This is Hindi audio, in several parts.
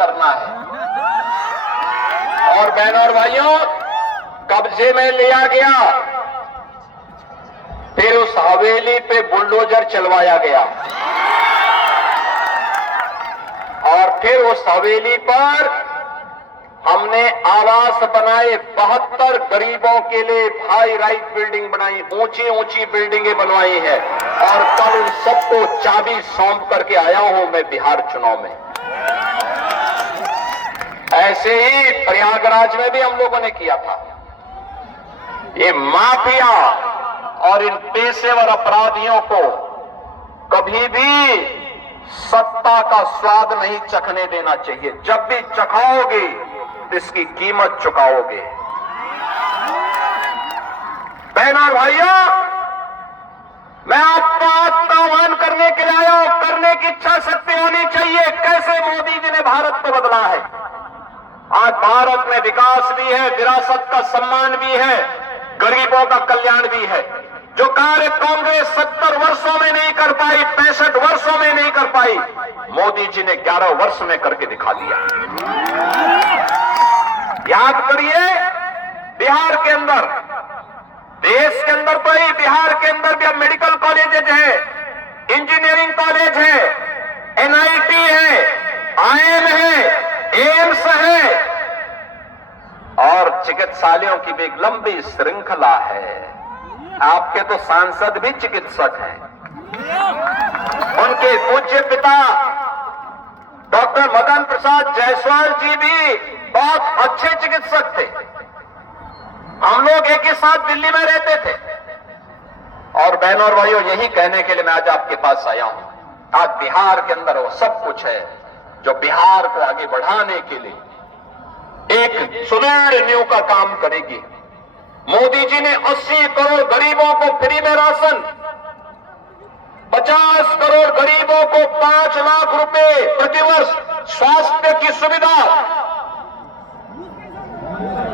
करना है। और बहनों और भाइयों, कब्जे में लिया गया, फिर उस हवेली पे बुलडोजर चलवाया गया और फिर उस हवेली पर हमने आवास बनाए, 72 गरीबों के लिए हाई राइज बिल्डिंग बनाई, ऊंची ऊंची बिल्डिंगें बनवाई है। और कल उन सबको चाबी सौंप करके आया हूं मैं बिहार चुनाव में। ऐसे ही प्रयागराज में भी हम लोगों ने किया था। ये माफिया और इन पेशेवर अपराधियों को कभी भी सत्ता का स्वाद नहीं चखने देना चाहिए। जब भी चखाओगे इसकी कीमत चुकाओगे। बहनों और भाइयों, मैं आपको आह्वान करने के लिए आया हूं। करने की इच्छा शक्ति होनी चाहिए। कैसे मोदी जी ने भारत को बदला है। आज भारत में विकास भी है, विरासत का सम्मान भी है, गरीबों का कल्याण भी है। जो कार्य कांग्रेस 70 वर्षों में नहीं कर पाई, 65 वर्षों में नहीं कर पाई, मोदी जी ने 11 वर्ष में करके दिखा दिया। याद करिए, बिहार के अंदर, देश के अंदर तो ही, बिहार के अंदर भी अब मेडिकल कॉलेजेज है, इंजीनियरिंग कॉलेज है, एनआईटी है, आईएम है, एम्स है और चिकित्सालयों की भी एक लंबी श्रृंखला है। आपके तो सांसद भी चिकित्सक हैं। उनके पूज्य पिता डॉक्टर मदन प्रसाद जायसवाल जी भी बहुत अच्छे चिकित्सक थे। हम लोग एक ही साथ दिल्ली में रहते थे। और बहनों और भाइयों, यही कहने के लिए मैं आज आपके पास आया हूं। आज बिहार के अंदर वो सब कुछ है जो बिहार को आगे बढ़ाने के लिए एक सुनहरे नींव का काम करेगी। मोदी जी ने 80 करोड़ गरीबों को फ्री में राशन, 50 करोड़ गरीबों को 5 लाख रुपए प्रतिवर्ष स्वास्थ्य की सुविधा।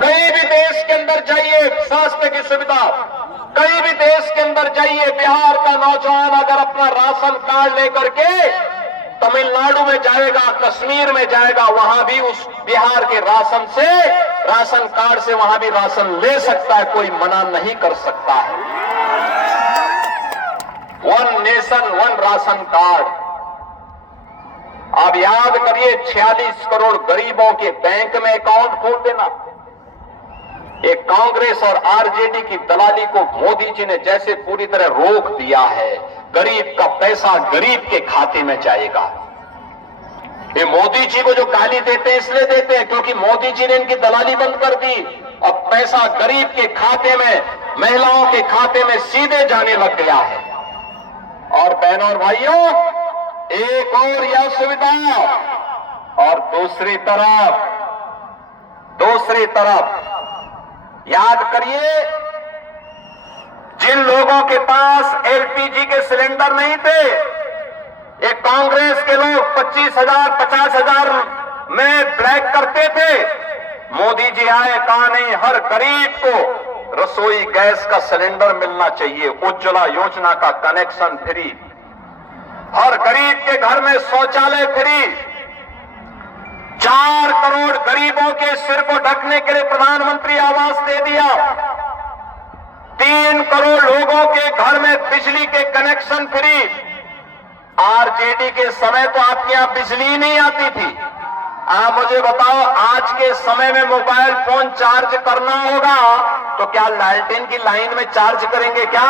कहीं भी देश के अंदर जाइए, स्वास्थ्य की सुविधा, कहीं भी देश के अंदर जाइए, बिहार का नौजवान अगर अपना राशन कार्ड लेकर के तमिलनाडु में जाएगा, कश्मीर में जाएगा, वहां भी उस बिहार के राशन से, राशन कार्ड से वहां भी राशन ले सकता है। कोई मना नहीं कर सकता है। One nation one ration card. आप याद करिए, 46 करोड़ गरीबों के बैंक में अकाउंट खोल देना। एक कांग्रेस और आरजेडी की दलाली को मोदी जी ने जैसे पूरी तरह रोक दिया है। गरीब का पैसा गरीब के खाते में जाएगा। ये मोदी जी को जो गाली देते हैं इसलिए देते हैं क्योंकि मोदी जी ने इनकी दलाली बंद कर दी। अब पैसा गरीब के खाते में, महिलाओं के खाते में सीधे जाने लग गया है। और बहनों और भाइयों, एक और यह सुविधा, और दूसरी तरफ याद करिए, जिन लोगों के पास एलपीजी के सिलेंडर नहीं थे, ये कांग्रेस के लोग 25,000 50,000 में ब्लैक करते थे। मोदी जी आए, कहा नहीं, हर गरीब को रसोई गैस का सिलेंडर मिलना चाहिए, उज्ज्वला योजना का कनेक्शन फ्री, हर गरीब के घर में शौचालय फ्री, 4 करोड़ गरीबों के सिर को ढकने के लिए प्रधानमंत्री आवास दे दिया, 3 करोड़ लोगों के घर में बिजली के कनेक्शन फ्री। आरजेडी के समय तो आपके यहां बिजली नहीं आती थी। आप मुझे बताओ, आज के समय में मोबाइल फोन चार्ज करना होगा तो क्या लालटेन की लाइन में चार्ज करेंगे क्या?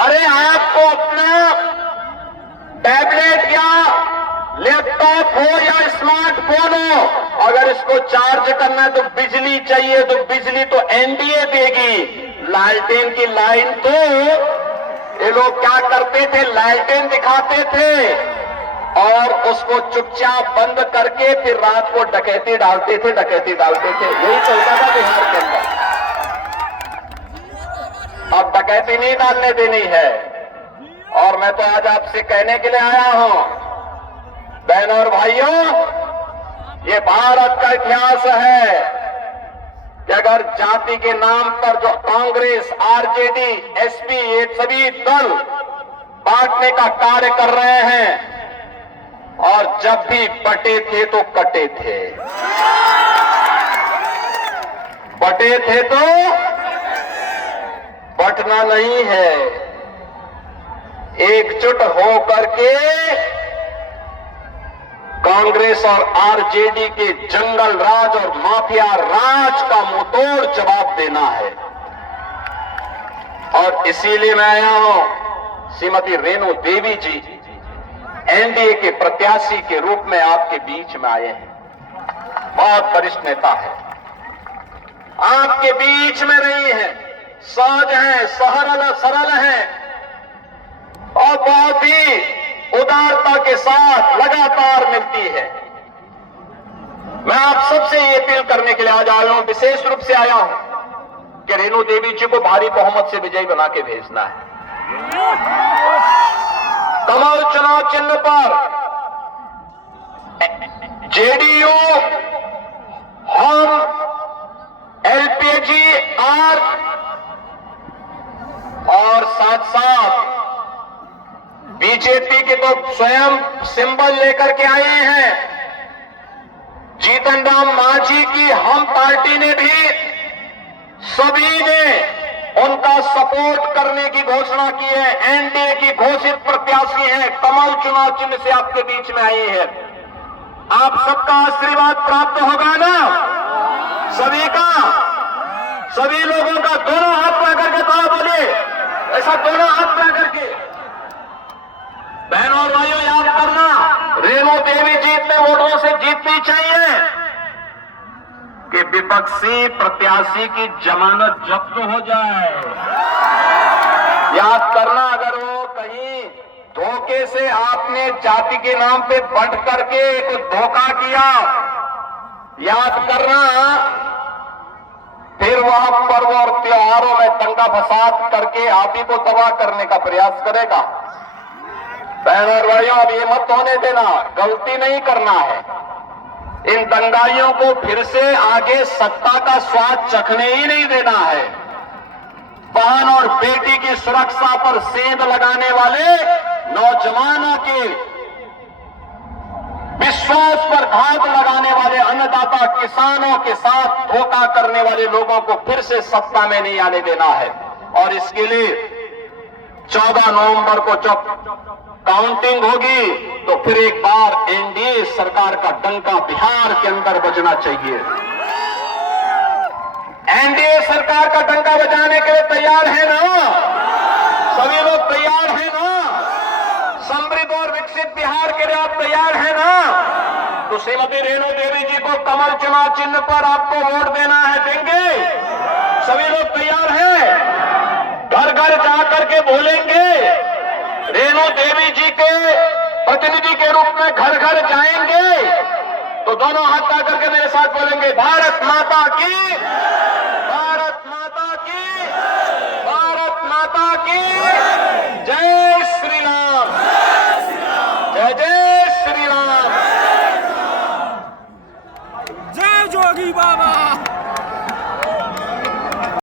अरे आपको अपना टैबलेट या लैपटॉप हो या स्मार्टफोन हो, अगर इसको चार्ज करना है तो बिजली चाहिए, तो बिजली तो एनडीए देगी। लालटेन की लाइन तो ये लोग क्या करते थे, लालटेन दिखाते थे और उसको चुपचाप बंद करके फिर रात को डकैती डालते थे। यही चलता था बिहार के अंदर। अब डकैती नहीं डालने देनी है। और मैं तो आज आपसे कहने के लिए आया हूं, बहनों और भाइयों, ये भारत का इतिहास है कि अगर जाति के नाम पर जो कांग्रेस, आरजेडी, एसपी, ये सभी दल बांटने का कार्य कर रहे हैं, और जब भी बटे थे तो कटे थे, बटे थे तो बंटना नहीं है। एकजुट हो करके कांग्रेस और आरजेडी के जंगल राज और माफिया राज का मुंहतोड़ जवाब देना है। और इसीलिए मैं आया हूं, श्रीमती रेणु देवी जी एनडीए के प्रत्याशी के रूप में आपके बीच में आए हैं। बहुत वरिष्ठ नेता है, आपके बीच में रही हैं, सहज हैं, सरल हैं और बहुत ही उदारता के साथ लगातार मिलती है। मैं आप सबसे ये अपील करने के लिए आज आया हूं, विशेष रूप से आया हूं कि रेणु देवी जी को भारी बहुमत से विजयी बना के भेजना है। कमल चुनाव चिन्ह पर जेडीयू, हम, एलपीजी, आर और साथ साथ बीजेपी के तो स्वयं सिंबल लेकर के आए हैं। जीतन राम मांझी की हम पार्टी ने भी, सभी ने उनका सपोर्ट करने की घोषणा की है। एनडीए की घोषित प्रत्याशी हैं, कमल चुनाव चिन्ह से आपके बीच में आई है। आप सबका आशीर्वाद प्राप्त होगा ना, सभी का, सभी लोगों का। दोनों हाथ में करके थोड़ा बोलिए, ऐसा दोनों हाथ में करके। बहनों और भाइयों, याद करना, रेणु देवी जी इतने वोटों से जीतनी चाहिए कि विपक्षी प्रत्याशी की जमानत जब्त हो जाए। याद करना, अगर वो कहीं धोखे से आपने जाति के नाम पे बंट करके कुछ धोखा किया, याद करना, फिर वह पर्व और त्योहारों में दंगा फसाद करके आप ही को तबाह करने का प्रयास करेगा। बहनों और भाइयों, अब ये मत होने देना, गलती नहीं करना है। इन दंगाइयों को फिर से आगे सत्ता का स्वाद चखने ही नहीं देना है। बहन और बेटी की सुरक्षा पर सेंध लगाने वाले नौजवानों के विश्वास पर घात लगाने वाले अन्नदाता किसानों के साथ धोखा करने वाले लोगों को फिर से सत्ता में नहीं आने देना है। और इसके लिए 14 नवंबर को जब काउंटिंग होगी तो फिर एक बार एनडीए सरकार का डंका बिहार के अंदर बजना चाहिए। एनडीए सरकार का डंका बजाने के लिए तैयार है ना? सभी लोग तैयार हैं ना? समृद्ध और विकसित बिहार के लिए आप तैयार हैं ना? तो श्रीमती रेणु देवी जी को कमल चुनाव चिन्ह पर आपको वोट देना है, देंगे? सभी लोग तैयार हैं? घर घर जाकर के बोलेंगे, रेणु देवी जी के प्रतिनिधि के रूप में घर घर जाएंगे, तो दोनों हाथ आकर के मेरे साथ बोलेंगे, भारत माता की, भारत माता की, भारत माता की।